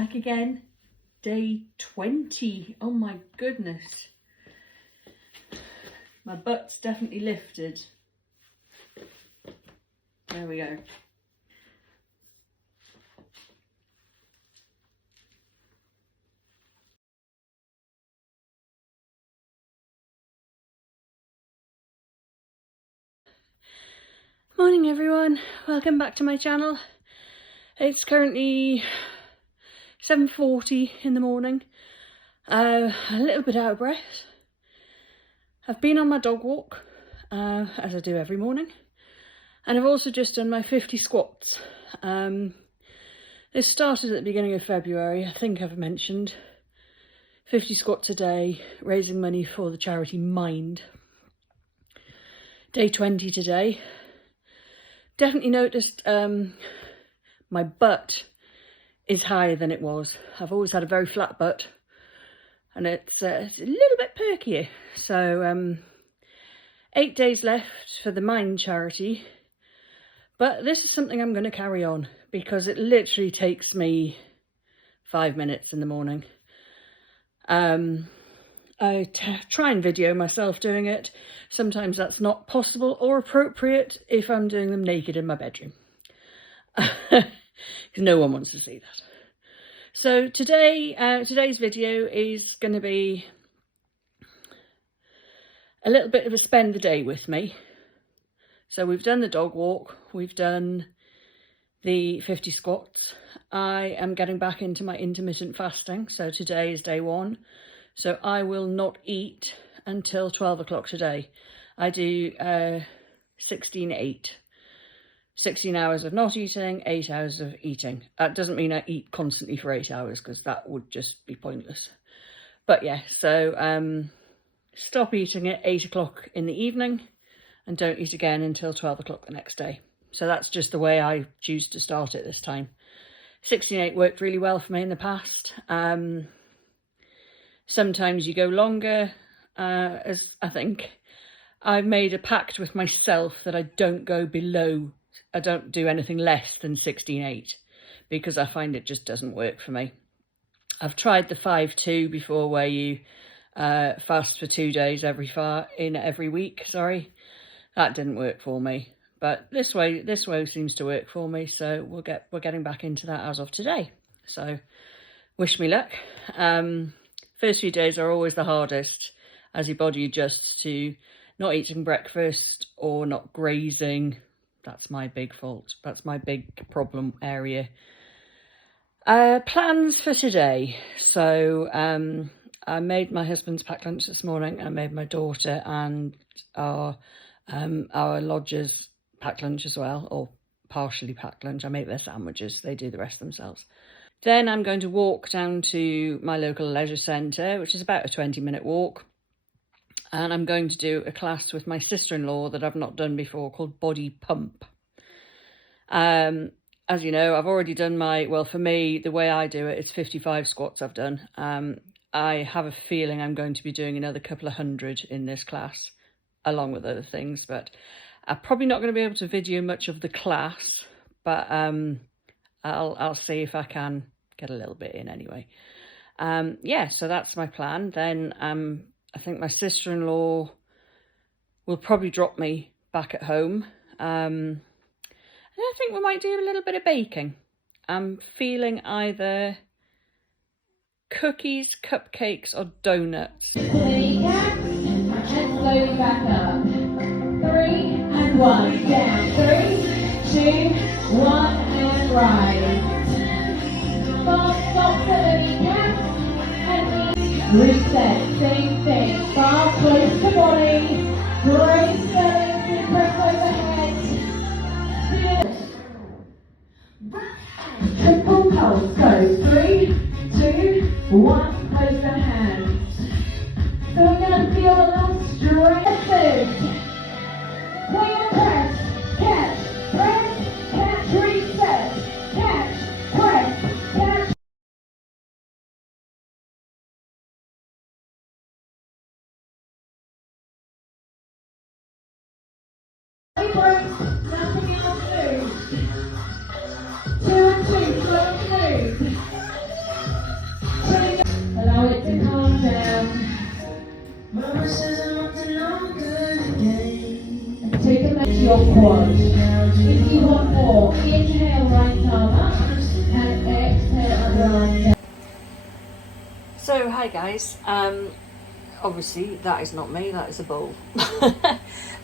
back again. Day 20. Oh my goodness. My butt's definitely lifted. There we go. Morning everyone, welcome back to my channel. It's currently 7:40 in the morning. A little bit out of breath. I've been on my dog walk, as I do every morning, and I've also just done my 50 squats. This started at the beginning of February, I think I've mentioned. 50 squats a day, raising money for the charity Mind. Day 20 today. Definitely noticed my butt is higher than it was. I've always had a very flat butt, and it's a little bit perkier. So 8 days left for the Mind charity, but this is something I'm going to carry on because it literally takes me 5 minutes in the morning. I try and video myself doing it. Sometimes that's not possible or appropriate if I'm doing them naked in my bedroom. Because no one wants to see that. So today's video is going to be a little bit of a spend the day with me. So we've done the dog walk, we've done the 50 squats. I am getting back into my intermittent fasting. So today is day 1. So I will not eat until 12 o'clock today. I do 16-8. 16 hours of not eating, 8 hours of eating. That doesn't mean I eat constantly for 8 hours because that would just be pointless. But yeah, so stop eating at 8 o'clock in the evening and don't eat again until 12 o'clock the next day. So that's just the way I choose to start it this time. 16-8 worked really well for me in the past. Sometimes you go longer, as I think I've made a pact with myself that I don't do anything less than 16-8 because I find it just doesn't work for me. I've tried the 5-2 before where you fast for 2 days every week, sorry. That didn't work for me. But this way seems to work for me, so we're getting back into that as of today. So wish me luck. First few days are always the hardest as your body adjusts to not eating breakfast or not grazing. That's my big fault. That's my big problem area. Plans for today. So I made my husband's packed lunch this morning. I made my daughter and our lodger's packed lunch as well, or partially packed lunch. I make their sandwiches. They do the rest themselves. Then I'm going to walk down to my local leisure centre, which is about a 20-minute walk. And I'm going to do a class with my sister-in-law that I've not done before called Body Pump. As you know, I've already done for me, the way I do it, it's 55 squats I've done. I have a feeling I'm going to be doing another couple of hundred in this class, along with other things. But I'm probably not going to be able to video much of the class, but I'll see if I can get a little bit in anyway. Yeah, so that's my plan. Then I think my sister-in-law will probably drop me back at home. And I think we might do a little bit of baking. I'm feeling either cookies, cupcakes or donuts. There you go, and slowly back up. 3 and 1, down. 3, 2, 1 and rise. Stop, there you go. And reset, same thing. Bar close to body. Brace the press overhead. Triple pulse. So 3, 2, 1. Close the hands. So we're going to feel a little stretches. Clear press, catch, reset, catch, press, catch. Nothing else moves. 2 and 2, slow and move. Hi guys, obviously that is not me, that is a bowl.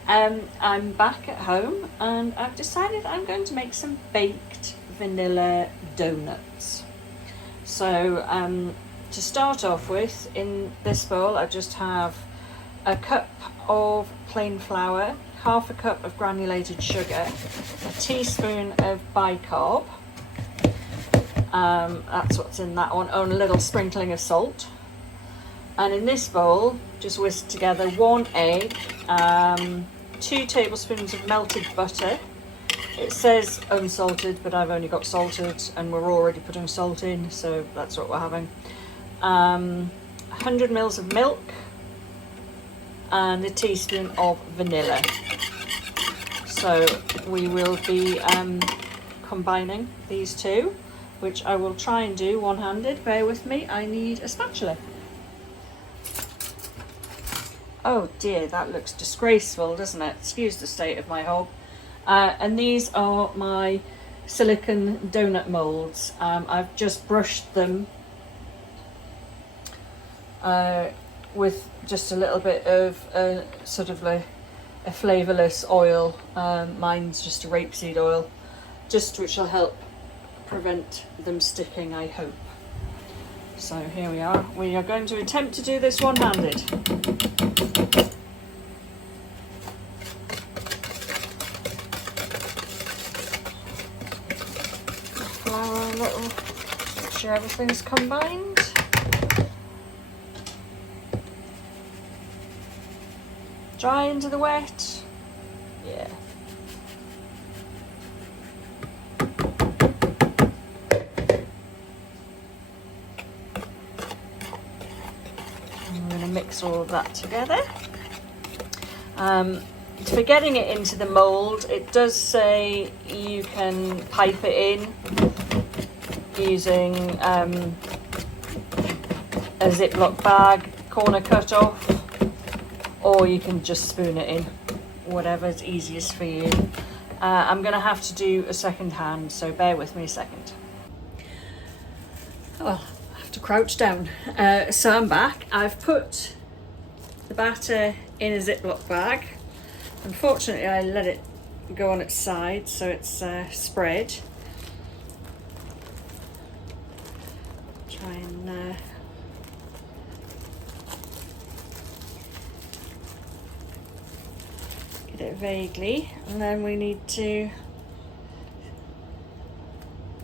I'm back at home and I've decided I'm going to make some baked vanilla donuts. So to start off with, in this bowl I just have a cup of plain flour, half a cup of granulated sugar, a teaspoon of bicarb, that's what's in that one, and a little sprinkling of salt. And in this bowl, just whisk together 1 egg, 2 tablespoons of melted butter. It says unsalted, but I've only got salted, and we're already putting salt in, so that's what we're having. 100 mils of milk, and a teaspoon of vanilla. So we will be combining these two, which I will try and do one-handed. Bear with me, I need a spatula. Oh dear, that looks disgraceful, doesn't it? Excuse the state of my hob. And these are my silicone donut moulds. I've just brushed them with just a little bit of sort of a flavourless oil. Mine's just a rapeseed oil, just which will help prevent them sticking, I hope. So here we are. We are going to attempt to do this one-handed. Flour a little, make sure everything's combined. Dry into the wet. Yeah. I'm going to mix all of that together. For getting it into the mould, it does say you can pipe it in using a Ziploc bag, corner cut off, or you can just spoon it in, whatever's easiest for you. I'm going to have to do a second hand, so bear with me a second. Well, I have to crouch down. So I'm back. I've put the batter in a Ziploc bag. Unfortunately, I let it go on its side, so it's spread. Try and get it vaguely, and then we need to,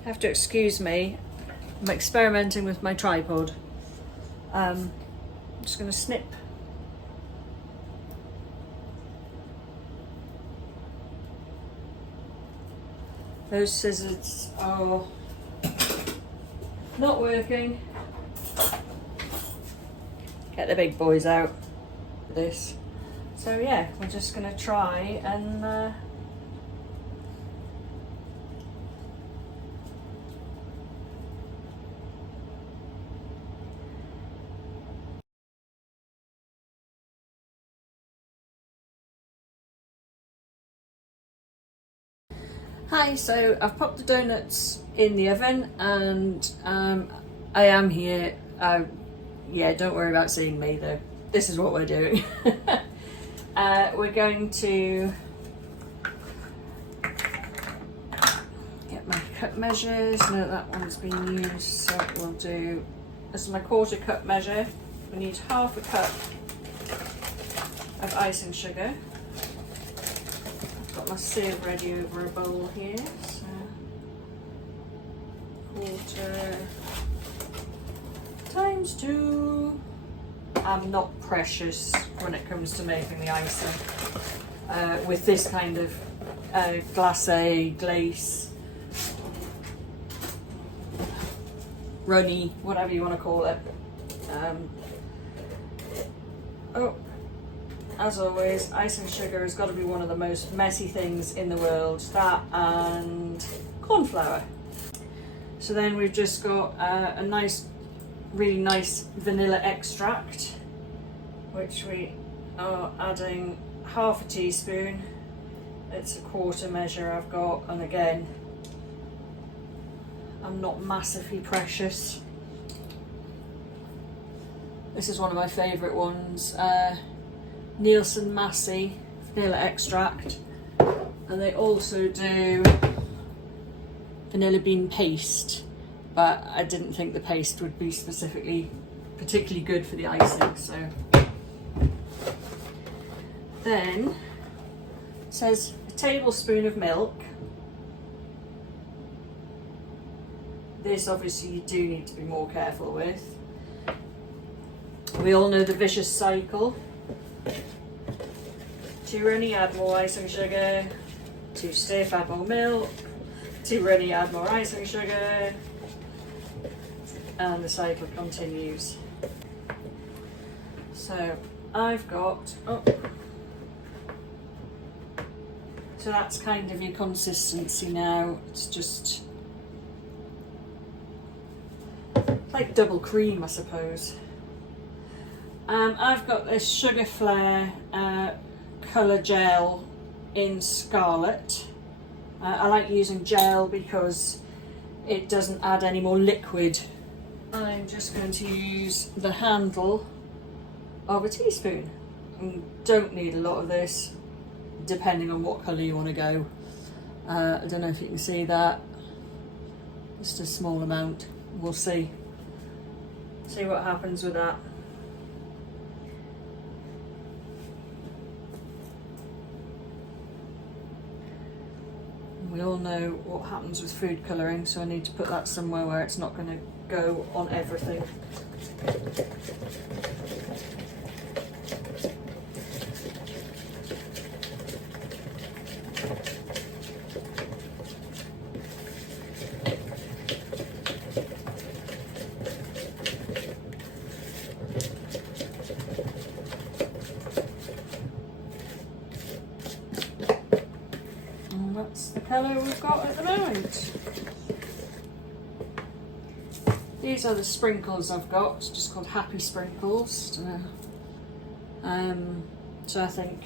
have to excuse me, I'm experimenting with my tripod. I'm just going to snip those scissors are not working. Get the big boys out for this. So yeah, we're just going to try and Hi, so I've popped the donuts in the oven and I am here. Yeah, don't worry about seeing me though. This is what we're doing. We're going to get my cup measures. No, that one's been used, so we'll do, this is my 1/4 cup measure. We need 1/2 cup of icing sugar. Got my sieve ready over a bowl here, so 1/4 times 2. I'm not precious when it comes to making the icing with this kind of glacé, glace, runny, whatever you want to call it. As always, icing sugar has got to be one of the most messy things in the world. That and corn flour. So then we've just got a nice, really nice vanilla extract, which we are adding 1/2 teaspoon. It's a 1/4 measure I've got, and again, I'm not massively precious. This is one of my favourite ones. Nielsen Massey vanilla extract, and they also do vanilla bean paste, but I didn't think the paste would be particularly good for the icing. So then it says a tablespoon of milk. This obviously you do need to be more careful with. We all know the vicious cycle. Too runny, add more icing sugar. Too stiff, add more milk. Too runny, add more icing sugar. And the cycle continues. So I've got, so that's kind of your consistency now. It's just like double cream, I suppose. I've got this Sugar Flare colour gel in Scarlet. I like using gel because it doesn't add any more liquid. I'm just going to use the handle of a teaspoon. You don't need a lot of this, depending on what colour you want to go. I don't know if you can see that. Just a small amount. We'll see. See what happens with that. We all know what happens with food colouring, so I need to put that somewhere where it's not going to go on everything. That's the colour we've got at the moment. These are the sprinkles I've got, just called Happy Sprinkles. So I think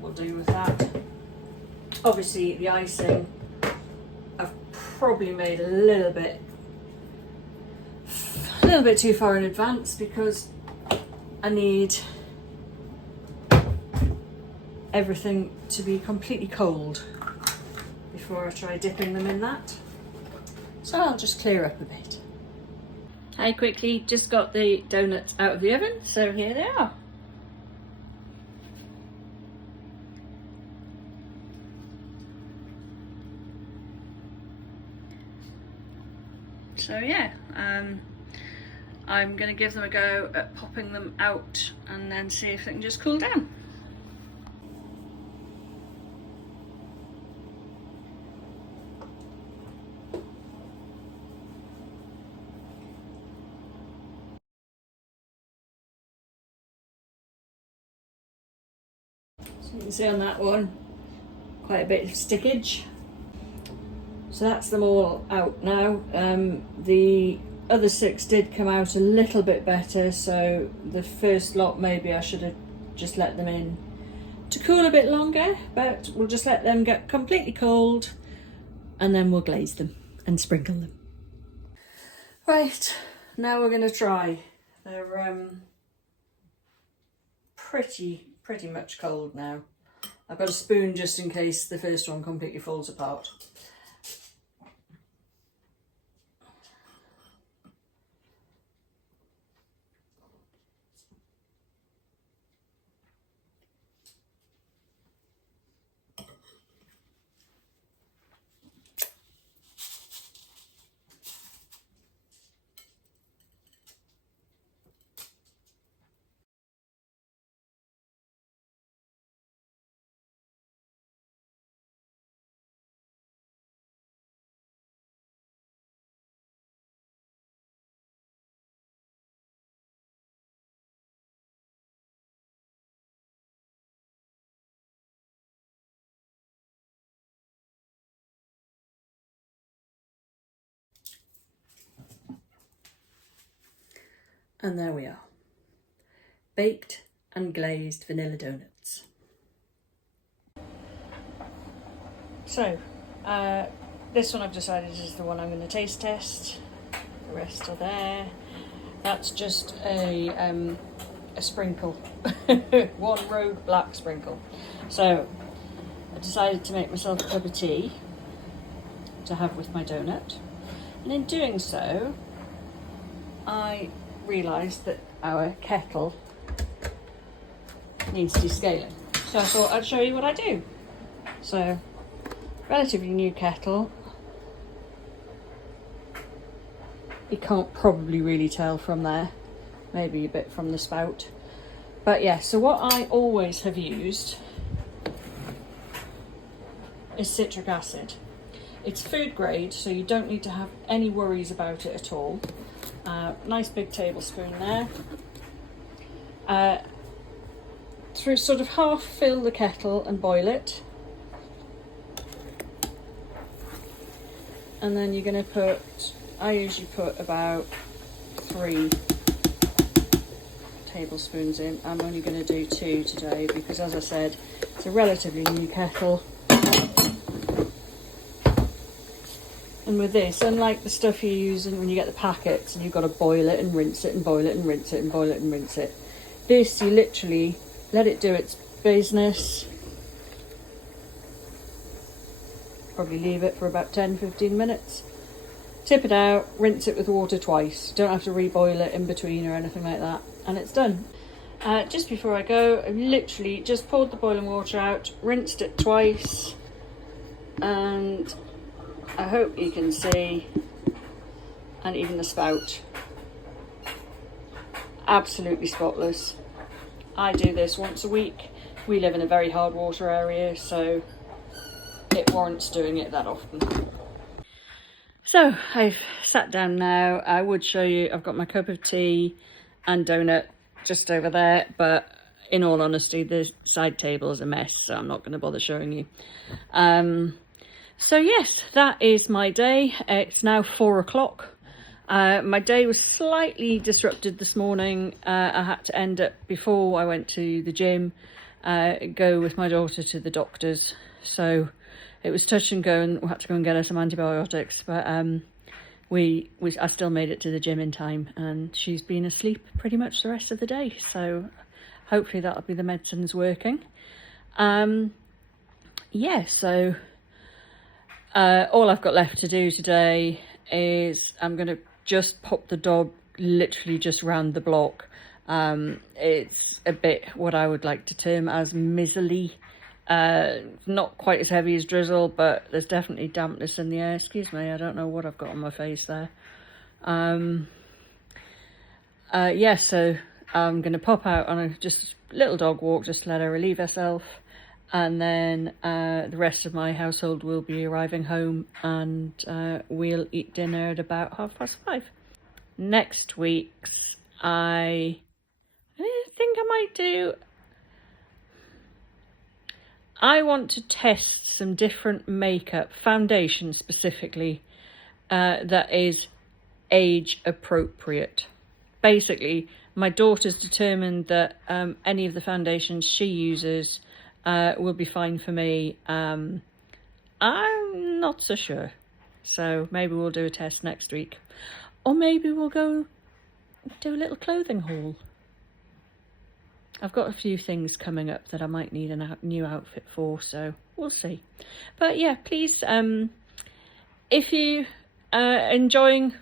we'll do with that. Obviously the icing I've probably made a little bit too far in advance because I need everything to be completely cold before I try dipping them in that. So I'll just clear up a bit. I quickly just got the donuts out of the oven, so here they are. So yeah, I'm going to give them a go at popping them out and then see if they can just cool down. So you can see on that one, quite a bit of stickage. So that's them all out now. The other 6 did come out a little bit better, so the first lot maybe I should have just let them in to cool a bit longer, but we'll just let them get completely cold and then we'll glaze them and sprinkle them. Right, now we're going to try. They're pretty much cold now. I've got a spoon just in case the first one completely falls apart. And there we are. Baked and glazed vanilla donuts. So, this one I've decided is the one I'm going to taste test. The rest are there. That's just a sprinkle, one rogue black sprinkle. So I decided to make myself a cup of tea to have with my donut, and in doing so I realised that our kettle needs descaling. So I thought I'd show you what I do. So, relatively new kettle. You can't probably really tell from there, maybe a bit from the spout. But yeah, so what I always have used is citric acid. It's food grade, so you don't need to have any worries about it at all. Nice big tablespoon there. Through sort of half fill the kettle and boil it. And then you're going to put, I usually put about 3 tablespoons in. I'm only going to do 2 today because, as I said, it's a relatively new kettle. And with this, unlike the stuff you use when you get the packets and you've got to boil it and rinse it and boil it and rinse it and boil it and rinse it, this you literally let it do its business. Probably leave it for about 10-15 minutes. Tip it out, rinse it with water twice. You don't have to reboil it in between or anything like that. And it's done. Just before I go, I literally just poured the boiling water out, rinsed it twice, and I hope you can see, and even the spout, absolutely spotless. I do this once a week. We live in a very hard water area, so it warrants doing it that often. So I've sat down now. I would show you, I've got my cup of tea and donut just over there, but in all honesty, the side table is a mess, so I'm not going to bother showing you. So yes, that is my day. It's now 4 o'clock. My day was slightly disrupted this morning. I had to end up, before I went to the gym, go with my daughter to the doctor's. So it was touch and go, and we had to go and get her some antibiotics. But I still made it to the gym in time, and she's been asleep pretty much the rest of the day. So hopefully that'll be the medicines working. Yeah, so all I've got left to do today is I'm going to just pop the dog literally just round the block. It's a bit what I would like to term as miserly. Not quite as heavy as drizzle, but there's definitely dampness in the air. Excuse me, I don't know what I've got on my face there. Yeah, so I'm going to pop out on a just little dog walk, just to let her relieve herself. And then the rest of my household will be arriving home, and we'll eat dinner at about 5:30. Next week's, I think I might do... I want to test some different makeup, foundation specifically, that is age appropriate. Basically, my daughter's determined that any of the foundations she uses will be fine for me. I'm not so sure. So maybe we'll do a test next week. Or maybe we'll go do a little clothing haul. I've got a few things coming up that I might need a new outfit for, so we'll see. But yeah, please, if you are enjoying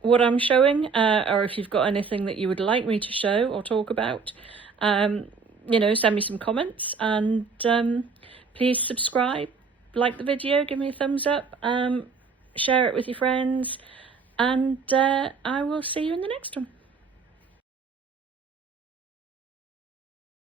what I'm showing, or if you've got anything that you would like me to show or talk about, you know, send me some comments, and please subscribe, like the video, give me a thumbs up, share it with your friends, and I will see you in the next one.